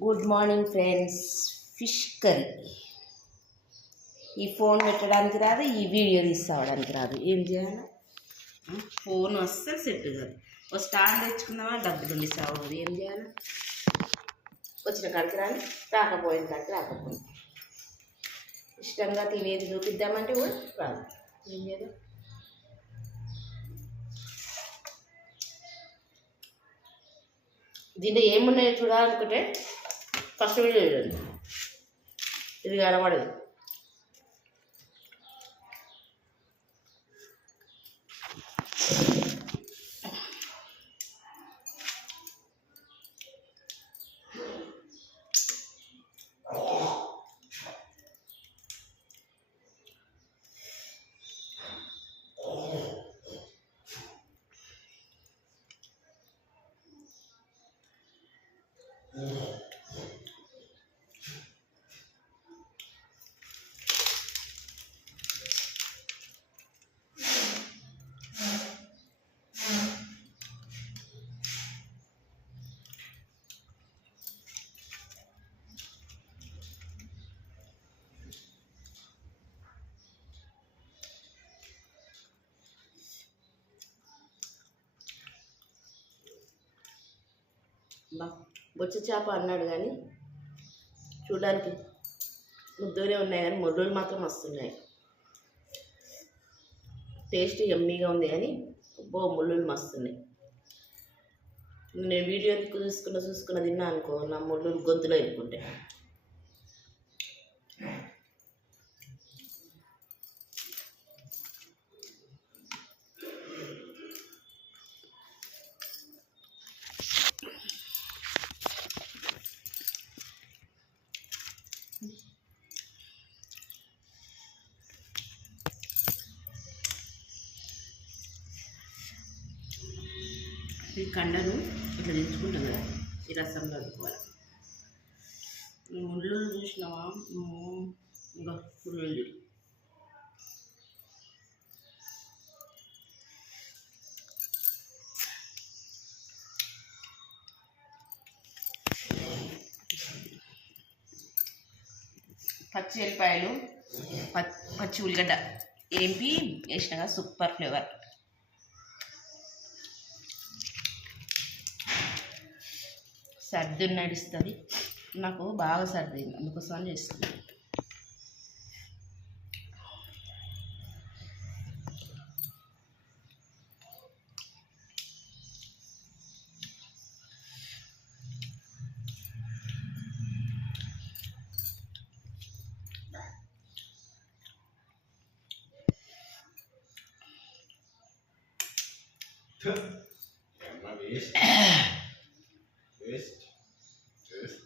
Good morning friends fish curry ఈ phone పెట్టడానికి రాదు ఈ వీడియో తీసుకోవడానికి రాదు. ఏం చేయాలి? ఫోన్ వస్తే సెట్ కాదు. ఓ స్టాండ్ తెచ్చుకుందామా డబ్బులు తీసుకోవద్దు ఏం చేయాలి? వచ్చిన కాడికి రాని రాకపోయిన కాడికి రాకపోయింది ఇష్టంగా తినేది చూపిద్దామంటే కూడా రాదు. ఏం చేయాలి? దీంట్లో ఏమున్నాయో చూడాలనుకుంటే ఫస్ట్ వీడియో చూడండి ఇది కనబడదు బా బొచ్చ చేప అన్నాడు కానీ చూడడానికి ముద్దూరే ఉన్నాయి కానీ మొర్రులు మాత్రం వస్తున్నాయి టేస్ట్ ఎమ్మీగా ఉంది కానీ బో ముళ్ళులు మస్తున్నాయి. నేను వీడియో చూసుకున్న చూసుకున్న తిన్నా అనుకో నా ముళ్ళు గొంతులో ఇరుకుంటాయి ఈ కండను ఇట్లా తెచ్చుకుంటాం కదా ఈ రసంలో అనుకోవాలి ఒళ్ళు చూసినావా? ఇంకా ముళ్ళు పచ్చి ఎల్లిపాయలు పచ్చి ఉల్లిగడ్డ ఏంపి వేసినాక సూపర్ ఫ్లేవర్. సర్ది నడుస్తుంది. నాకు బాగా సర్ది అందుకోసం చేస్తుంది వేస్ట్. Test. Test.